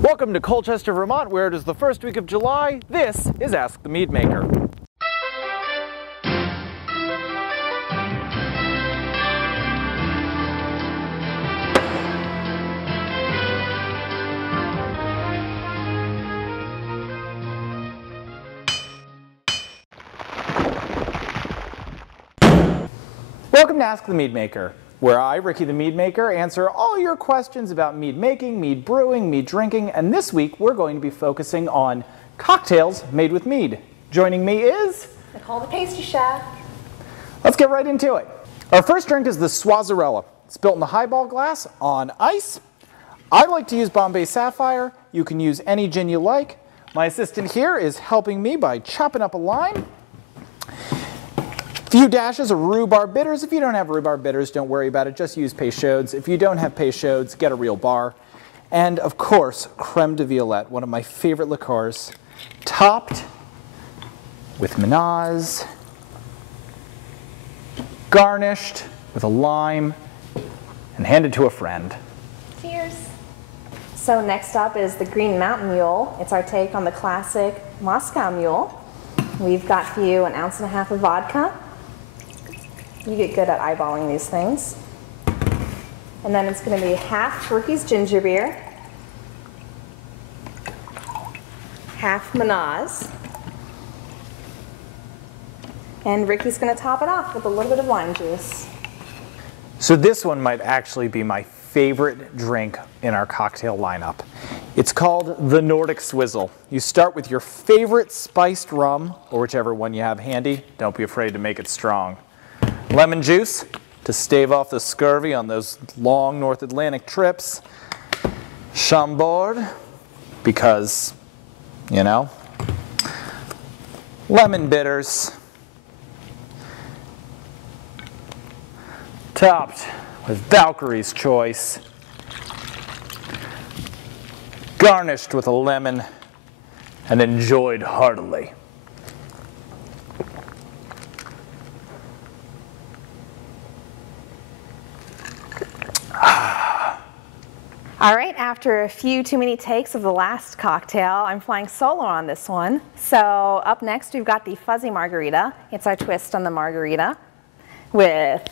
Welcome to Colchester, Vermont, where it is the first week of July. This is Ask the Meadmaker. Welcome to Ask the Meadmaker, where I, Ricky the Meadmaker, answer all your questions about mead making, mead brewing, mead drinking, and this week we're going to be focusing on cocktails made with mead. Joining me is Nicole the pastry chef. Let's get right into it. Our first drink is the Swizzle. It's built in the highball glass on ice. I like to use Bombay Sapphire. You can use any gin you like. My assistant here is helping me by chopping up a lime. Few dashes of rhubarb bitters. If you don't have rhubarb bitters, don't worry about it. Just use Peychaud's. If you don't have Peychaud's, get a real bar. And of course, creme de violette, one of my favorite liqueurs, topped with Mead, garnished with a lime, and handed to a friend. Cheers. So next up is the Green Mountain Mule. It's our take on the classic Moscow Mule. We've got for you 1.5 ounces of vodka. You get good at eyeballing these things. And then it's going to be half Ricky's ginger beer, half Mead, and Ricky's going to top it off with a little bit of lime juice. So this one might actually be my favorite drink in our cocktail lineup. It's called the Nordic Swizzle. You start with your favorite spiced rum, or whichever one you have handy. Don't be afraid to make it strong. Lemon juice to stave off the scurvy on those long North Atlantic trips. Chambord, because, you know. Lemon bitters. Topped with Valkyrie's Choice. Garnished with a lemon and enjoyed heartily. All right, after a few too many takes of the last cocktail, I'm flying solo on this one. So up next, we've got the Fuzzy Margarita. It's our twist on the Margarita with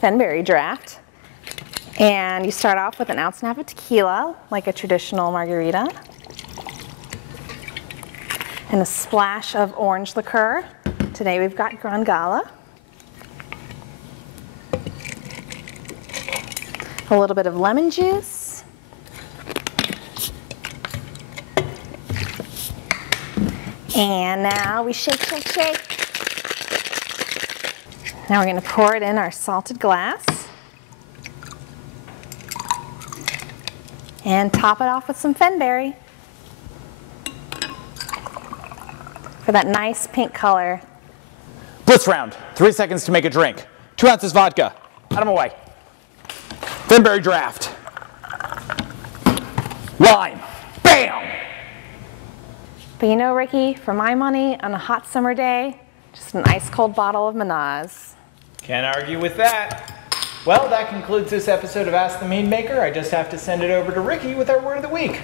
Fenberry draft. And you start off with 1.5 ounces of tequila, like a traditional margarita. And a splash of orange liqueur. Today we've got Gran Gala. A little bit of lemon juice. And now we shake, shake, shake. Now we're going to pour it in our salted glass. And top it off with some Fenberry for that nice pink color. Blitz round, 3 seconds to make a drink. 2 ounces vodka, out of my way. Fenberry draft. Lime, bam! But you know, Ricky, for my money, on a hot summer day, just an ice cold bottle of Mead. Can't argue with that. Well, that concludes this episode of Ask the Meadmaker. I just have to send it over to Ricky with our word of the week.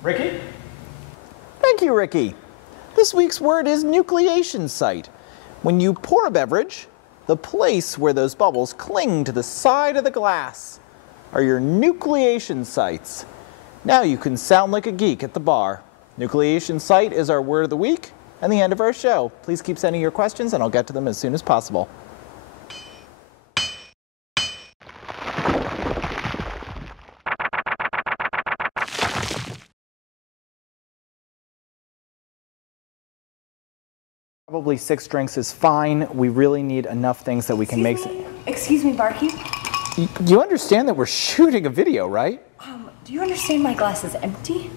Ricky? Thank you, Ricky. This week's word is nucleation site. When you pour a beverage, the place where those bubbles cling to the side of the glass are your nucleation sites. Now you can sound like a geek at the bar. Nucleation site is our word of the week and the end of our show. Please keep sending your questions and I'll get to them as soon as possible. Probably 6 drinks is fine. We really need enough things that we can make. Excuse me, barkeep. You understand that we're shooting a video, right? Do you understand my glass is empty?